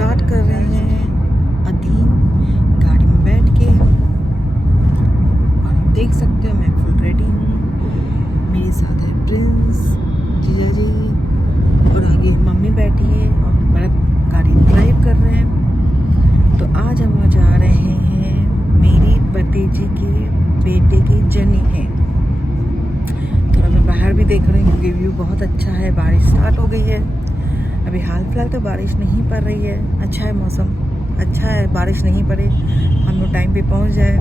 Start कर रहे हैं अगेन गाड़ी में बैठ के। और आप देख सकते हो मैं फुल रेडी हूँ। मेरे साथ है प्रिंस, जीजा जी और आगे मम्मी बैठी है और भरत गाड़ी ड्राइव कर रहे हैं। तो आज हम जा रहे हैं मेरी भतीजी के बेटे की जनी है। थोड़ा मैं बाहर भी देख रही हूँ क्योंकि व्यू बहुत अच्छा है। बारिश स्टार्ट हो गई है। अभी हाल फिलहाल तो बारिश नहीं पड़ रही है। अच्छा है मौसम, अच्छा है, बारिश नहीं पड़े, हम लोग टाइम पे पहुँच जाए।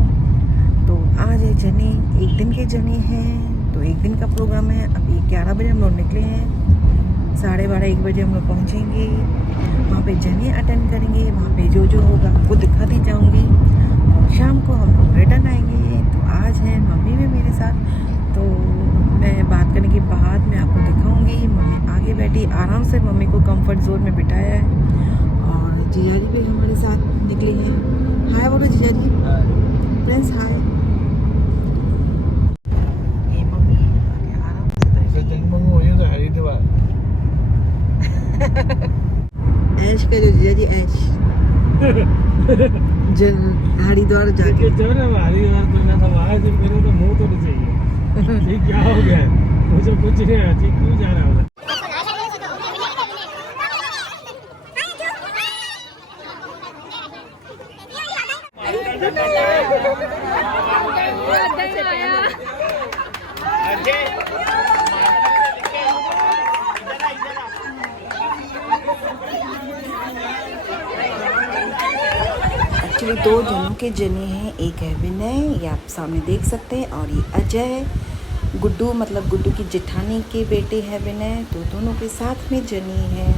तो आज है जनी, एक दिन की जनी है, तो एक दिन का प्रोग्राम है। अभी 11 बजे हम लोग निकले हैं, 12:30-1 बजे हम लोग पहुँचेंगे। वहाँ पे जनी अटेंड करेंगे, वहाँ पे जो होगा वो दिखाती जाऊँगी और शाम को हम लोग रिटर्न आएंगे। तो आज है मम्मी भी मेरे साथ, तो मैं बात करने के बाद मैं आपको दिखाऊंगी। मम्मी आगे बैठी आराम से, मम्मी को कंफर्ट जोन में बिठाया है। और जीजा जी भी हमारे साथ निकली हैं। हाय बोलो जीजा जी, फ्रेंड्स हाय। ये मम्मी आगे आराम से ऐश का जो जीजा जी ऐश हरिद्वार जाके हरिद्वार तो ना था, वहाँ से मेरे तो मुँह तो नहीं चाहिए। ठीक क्या हो गया, मुझे कुछ नहीं आया, ठीक क्यों जा रहा है? एक्चुअली 2 जनों के जने हैं, एक है विनय, ये आप सामने देख सकते हैं, और ये अजय। गुड्डू मतलब गुड्डू की जेठानी के बेटे हैं विनय, तो दोनों के साथ में जनी है।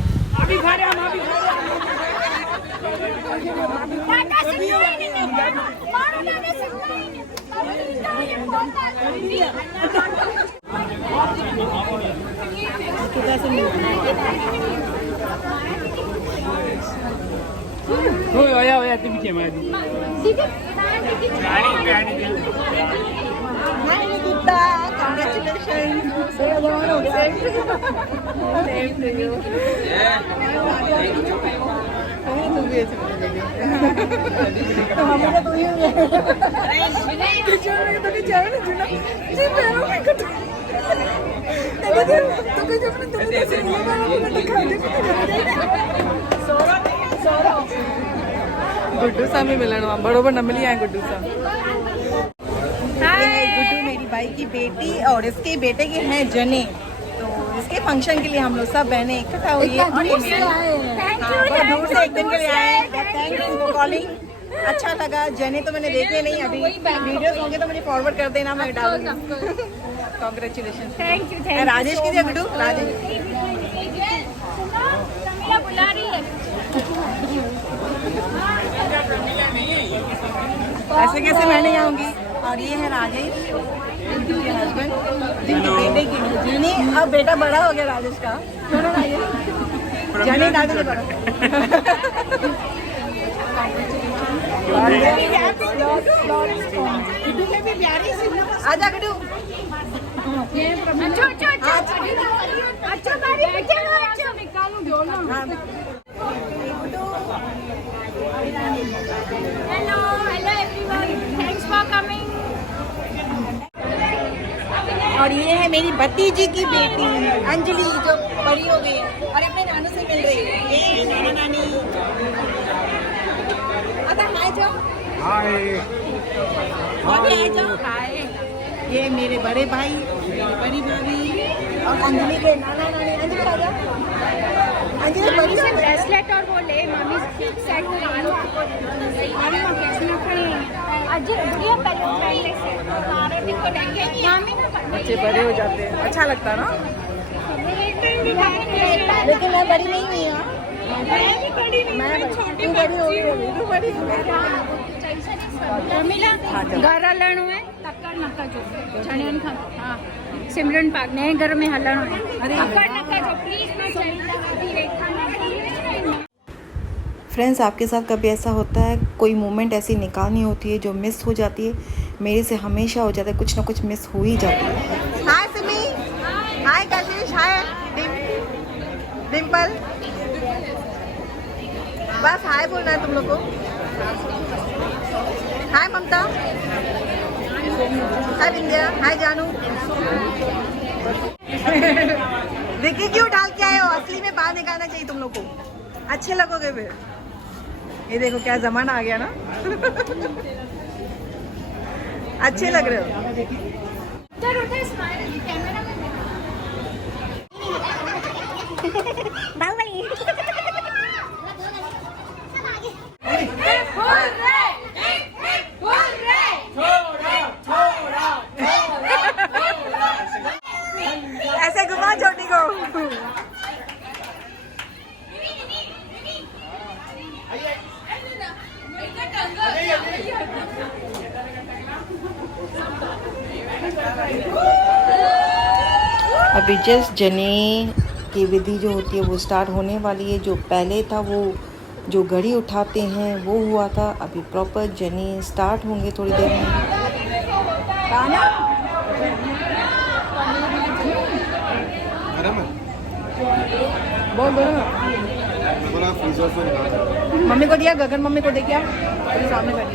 ओया तुम क्या मारी? गुड्डू सा में मिलन बरोबर न मिली है गुड्डू सा। गुड्डू मेरी भाई की बेटी और इसके बेटे के हैं जने, तो इसके फंक्शन के लिए हम लोग सब बहनें इकट्ठा हुई है। दूर से एक दिन के लिए आए हैं। थैंक यू फॉर कॉलिंग, अच्छा लगा। जने तो मैंने देखे नहीं, अभी वीडियोस होंगे तो मुझे फॉरवर्ड कर देना, मैं डालूंगी। कांग्रेचुलेशन। Thank you. राजेश की दिया गुड्डू, राजेश बुला रही है। ऐसे कैसे मैं नहीं आऊंगी। और ये है राजेश, जिनके हस्बैंड, जिनके बेटे की जिनी। अब बेटा बड़ा हो गया राजेश का, दोनों जाने दादी से बड़ा। आजा गुड्डू। और ये है मेरी भतीजी की बेटी अंजलि, जो बड़ी हो गई है और अपने नानू से मिल रही है। ये नाना नानी। अगर हाय जाओ, हाय जाओ। ये मेरे बड़े भाई, मेरी बड़ी भाभी और अंजलि के नाना नानी। अंजलि आ जाओ। अंजलि बड़ी से ब्रेसलेट और वो ले मम्मी सेट मामी कितना खड़ी अजय बढ़िया पहले से हमारे भी को देंगे मामी ना बच्चे बड़े हो जाते हैं, अच्छा लगता है ना। लेकिन मैं बड़ी नहीं हुई हूँ, मैं भी बड़ी नहीं, मैं छोटी बड़ी हो गई। तू बड़ी मिला घर हलणो है तक्कर नका जो छणियन खा। हां सिमरन पाक ने घर में हलणो है, तक्कर नका जो प्लीज ना चलता। फ्रेंड्स, आपके साथ कभी ऐसा होता है, कोई मोमेंट ऐसी निकालनी होती है जो मिस हो जाती है? मेरे से हमेशा हो जाता है, कुछ ना कुछ मिस हो ही जाती है। हाय सिमी, हाय कशिश, हाय डिम्पल। बस हाय बोलना है तुम लोग को। हाय ममता, हाय विंध्या, हाय जानू। विकी क्यों डाल के आए हो? असली में बाहर निकालना चाहिए तुम लोग को, अच्छे लगोगे फिर। ये देखो क्या जमाना आ गया ना। अच्छे लग रहे हो। बाहुबली। ऐसे घुमा छोटी को। अभी जस्ट जने की विधि जो होती है वो स्टार्ट होने वाली है। जो पहले था वो जो घड़ी उठाते हैं वो हुआ था। अभी प्रॉपर जने स्टार्ट होंगे थोड़ी देर में। मम्मी को दिया, गगन मम्मी को दे क्या सामने बैठ।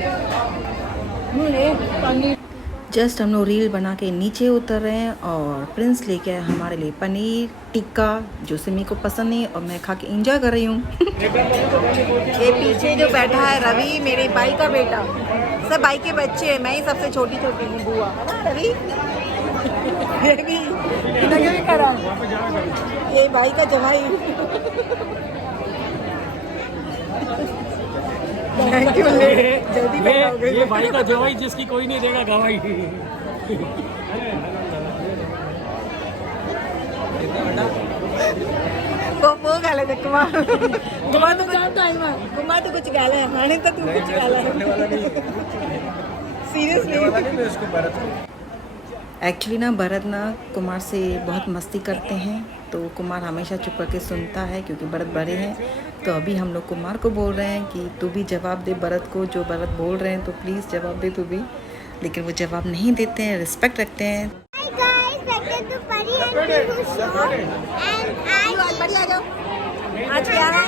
जस्ट हम लोग रील बना के नीचे उतर रहे हैं और प्रिंस लेके आए हमारे लिए पनीर टिक्का जो सिमी को पसंद नहीं और मैं खा के एंजॉय कर रही हूँ। ये पीछे जो बैठा है रवि, मेरे भाई का बेटा। सब भाई के बच्चे हैं, मैं ही सबसे छोटी छोटी हूँ बुआ। रवि ये भी करा, ये भाई का जवाई। Thank you. जल्दी ये भाई का जवाई जिसकी कोई नहीं देगा गवाही। वो गाले दे कुमार तो कुछ गाला है हाने तो तू कुछ गाला है सीरियसली। एक्चुअली ना भरत ना कुमार से बहुत मस्ती करते हैं तो कुमार हमेशा चुप करके सुनता है क्योंकि भरत बड़े हैं। तो अभी हम लोग कुमार को बोल रहे हैं कि तू भी जवाब दे भरत को, जो भरत बोल रहे हैं तो प्लीज़ जवाब दे तू भी। लेकिन वो जवाब नहीं देते हैं, रिस्पेक्ट रखते हैं। आज क्या है?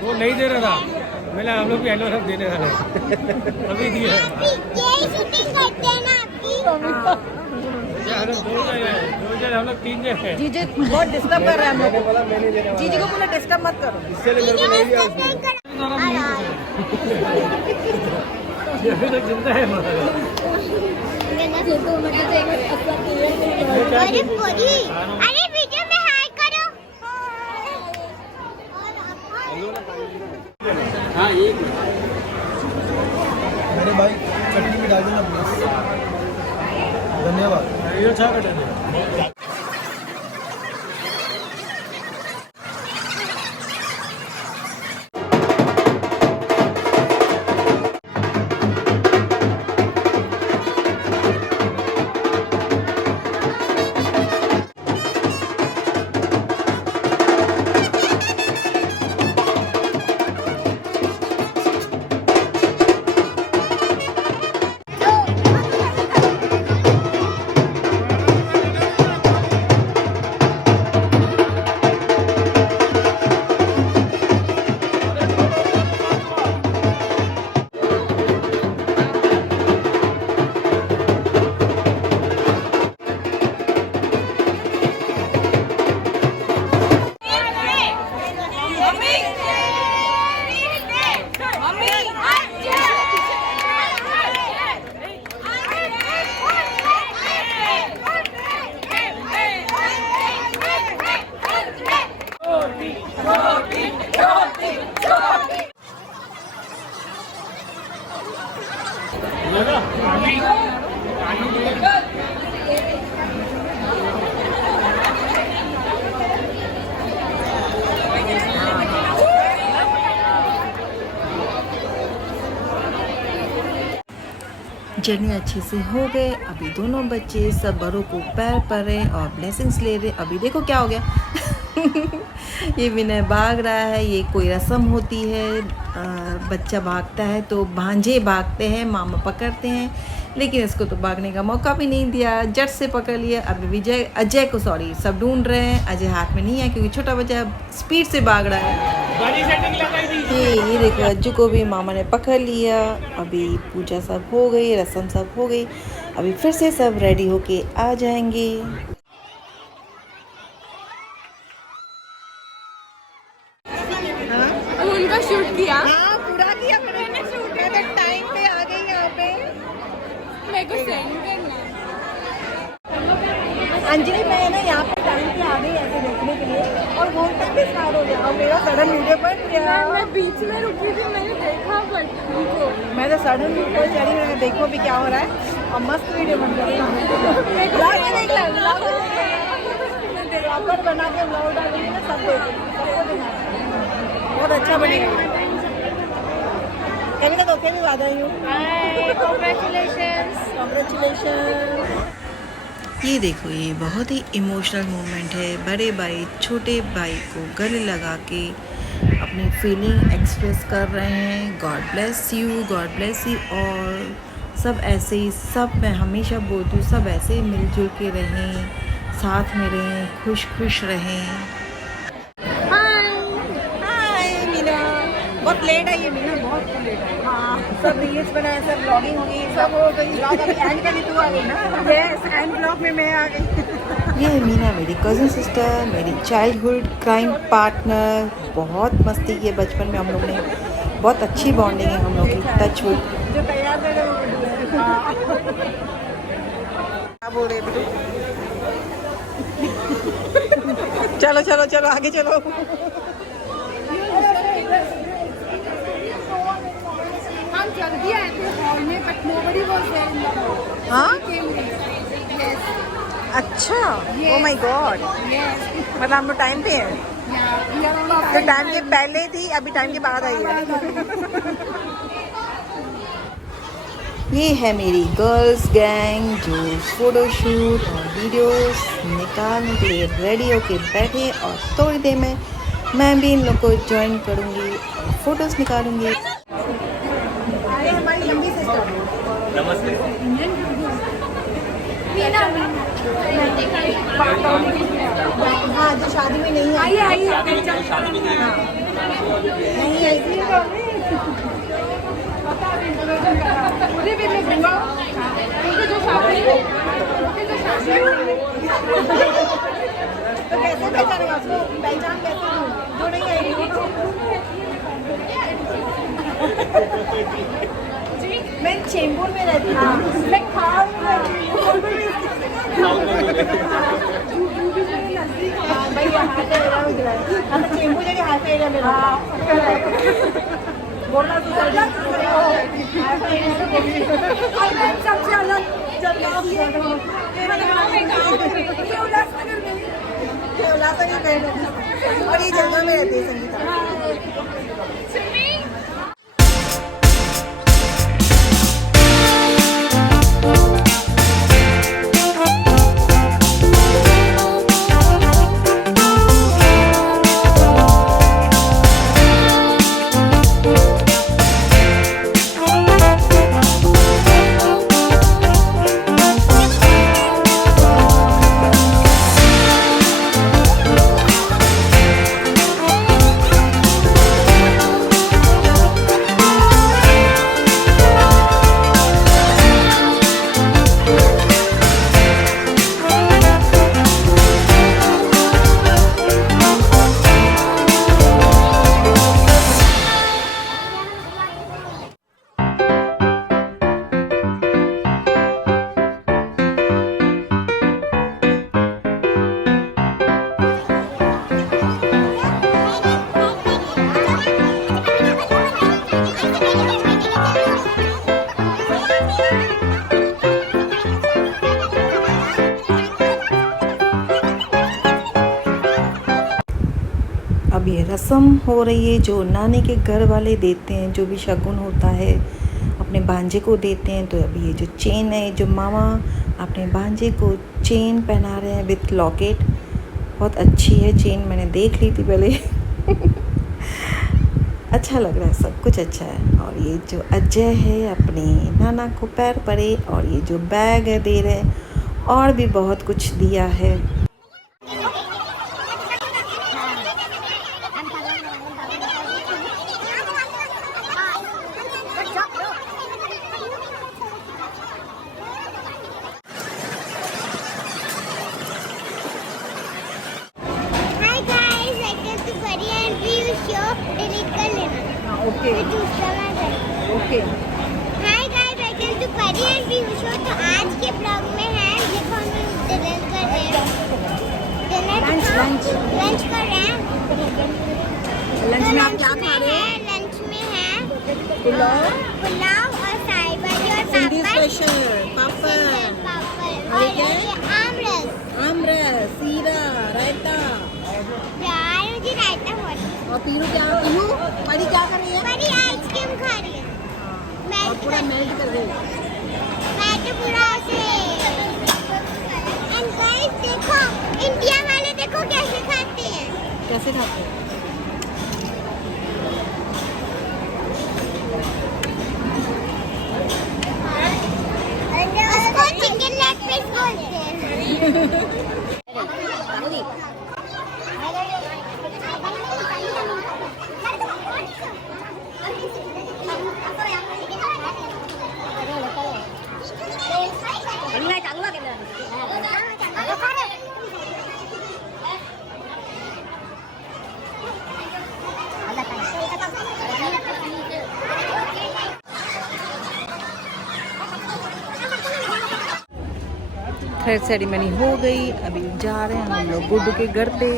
वो नहीं दे रहा था, मैंने हम लोग भी हेलो सब देने वाले अभी दिया। हम लोग 3 जन हैं। जीजी बहुत डिस्टर्ब कर रहे हैं हम लोग को। जीजी को बोला डिस्टर्ब मत करो। अभी तक जिंदा है। अरे वीडियो में हाय करो। हाँ ये मेरे भाई चटनी में डाल देना प्लीज, धन्यवाद। ये अच्छा बेटा। जर्नी अच्छे से हो गए। अभी दोनों बच्चे सब बड़ों को पैर पर रहे और ब्लेसिंग्स ले रहे। अभी देखो क्या हो गया। ये विनय भाग रहा है, ये कोई रस्म होती है, बच्चा भागता है तो भांजे भागते हैं, मामा पकड़ते हैं, लेकिन इसको तो भागने का मौका भी नहीं दिया, जट से पकड़ लिया। अभी अजय को सॉरी सब ढूंढ रहे हैं, अजय हाथ में नहीं है क्योंकि छोटा बच्चा स्पीड से भाग रहा है। ये देखो अज्जू को भी मामा ने पकड़ लिया। अभी पूजा सब हो गई, रस्म सब हो गई, अभी फिर से सब रेडी होके आ जाएंगे। उनका शूट किया। हाँ पूरा किया मैंने शूट किया, तो टाइम पे आ गई यहाँ पे। मेरे को सेंड करना। अंजलि मैं ना यहाँ पे टाइम पे आ गई ऐसे देखने के लिए, और वो टाइम भी स्टार्ट हो गया और मेरा सडन वीडियो बन गया। मैं बीच में रुकी थी, मैंने देखा बट उनको मैं तो सडन वीडियो चढ़ी, मैंने देखो भी क्या हो रहा है, और मस्त वीडियो बन गई। बना के ब्लॉग डालेंगे ना, सब बहुत अच्छा बनेगा। कभी तक ओके भी बात आई हूँ। ये देखो, ये बहुत ही इमोशनल मोमेंट है। बड़े भाई छोटे भाई को गले लगा के अपनी फीलिंग एक्सप्रेस कर रहे हैं। God bless you, God bless you. और सब ऐसे ही, सब मैं हमेशा बोलती हूँ, सब ऐसे ही मिलजुल के रहें, साथ में रहें, खुश खुश रहें। हाय मीना, बहुत लेट है ये मीना, बहुत लेट है। हाँ सब रील्स बनाए, सब ब्लॉगिंग हो गई, सब हो गई। ब्लॉग अभी एंड करने तू आ गई ना? यस, एंड ब्लॉग में मैं आ गई। ये मीना मेरी कज़न सिस्टर, मेरी चाइल्डहुड क्राइम पार्टनर। बहुत मस्ती की है बचपन में हम लोग ने, बहुत अच्छी बॉन्डिंग है हम लोग की। टचवुड जो तैयार कर क्या बोल रहे बेटू? चलो चलो चलो आगे चलो। हम जल्दी आए थे हॉल में but nobody was there in the hall. हाँ यस अच्छा, ओ माय गॉड। मतलब हम लोग टाइम पे हैं, तो टाइम के पहले थी, अभी टाइम के बाद आई है। ये है मेरी गर्ल्स गैंग जो फोटोशूट और वीडियोस निकालने के लिए रेडी होके बैठे, और थोड़ी देर में मैं भी इन लोग को ज्वाइन करूँगी और फोटोज निकालूंगी। अरे हमारी लंबी सिस्टर। नमस्ते। हाँ जो शादी में नहीं आई है, नहीं आई थी। तो कैसे पहचानेगा उसको? पहचान कैसे जो नहीं आई? मैं चेंबूर में रहती हूँ। मैं भाई यहाँ पे एरिया में गिरा है। हाँ तो चेंबूर जगह हाथ एरिया में बोलना तो सबसे अलग और ये जगह में रहती है संगीता। अब ये रस्म हो रही है जो नानी के घर वाले देते हैं, जो भी शगुन होता है अपने भांजे को देते हैं। तो अभी ये जो चेन है, जो मामा अपने भांजे को चेन पहना रहे हैं विथ लॉकेट, बहुत अच्छी है चेन, मैंने देख ली थी पहले। अच्छा लग रहा है, सब कुछ अच्छा है। और ये जो अजय है अपने नाना को पैर पड़े, और ये जो बैग है दे रहे, और भी बहुत कुछ दिया है। Hi guys, welcome to Buddy and View Show. Delete कर लेना। ओके फिर दूसरा मैं करूँ। Okay. Hi guys, welcome to Buddy and View Show. तो आज के ब्लॉग में है देखो हम डिनर कर रहे हैं। लंच कर रहे हैं। लंच में आप क्या खा रहे हैं? लंच में है पुलाव, पुलाव और साई भाजी और सिंधी पापड़। स्पेशल पापड़, और ये आमरस। आमरस, सीरा, रायता। यार मुझे रायता बहुत। और पीरू क्या, पीरू बड़ी क्या कर रही है? बड़ी आइसक्रीम खा रही है। और पूरा मेल्ट कर रही है। मैं तो पूरा ऐसे। एंड गाइस देखो, इंडिया वाले देखो कैसे खाते हैं। कैसे खाते हैं? उसको चिकन लेग पीस बोलते हैं। खैर सेरेमनी हो गई, अभी जा रहे हैं हम लोग गुड्डू के घर पे,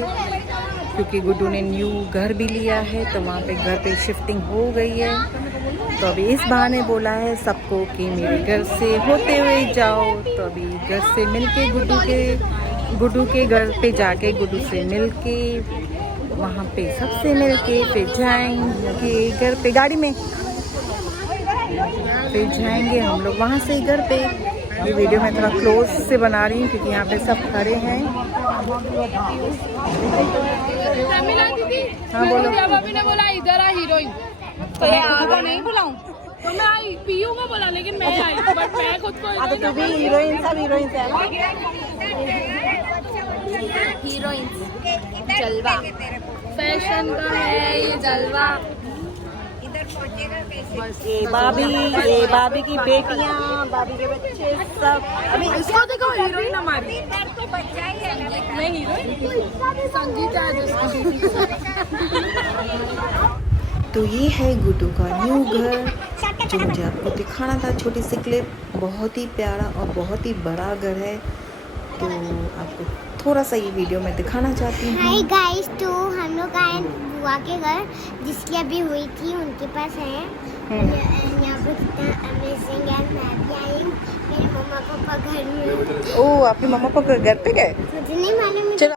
क्योंकि गुड्डू ने न्यू घर भी लिया है, तो वहाँ पे घर पे शिफ्टिंग हो गई है। तो अभी इस बहाने बोला है सबको कि मेरे घर से होते हुए जाओ। तो अभी घर से मिलके गुड्डू के घर पे जाके गुड्डू से मिलके वहाँ पे सबसे मिलके फिर जाएंगे घर पे, गाड़ी में फिर जाएंगे हम लोग वहाँ से घर पे। ये वीडियो मैं थोड़ा क्लोज से बना रही हूँ क्योंकि यहाँ पे सब खड़े हैं। हाँ बोलो। अभी ने बोला इधर आ हीरोइन, तो यार को नहीं बुलाऊं तो मैं आई, पीयू को बोला लेकिन मैं आई, बट मैं खुद को तो भी हीरोइन, सब हीरोइन है ना? हीरोइन जलवा फैशन का है ये जलवा। ये भाभी की बेटियाँ, भाभी के बच्चे सब। अभी इसको देखो हीरोइन हमारी नहीं हीरोइन संगीता है जिसकी। तो ये है गुड्डू का न्यू घर, जो मुझे आपको दिखाना था। छोटी सी क्लिप, बहुत ही प्यारा और बहुत ही बड़ा घर है, तो आपको थोड़ा सा ये वीडियो मैं दिखाना चाहती हूँ। हाय गाइस, तो हम लोग आए बुआ के घर, जिसकी अभी हुई थी, उनके पास है। यहाँ पे कितना अमेजिंग है। मैं भी आई हूँ, मेरे मम्मा पापा घर में। ओह, आपके मम्मा पापा घर पे गए? मुझे नहीं मालूम। चलो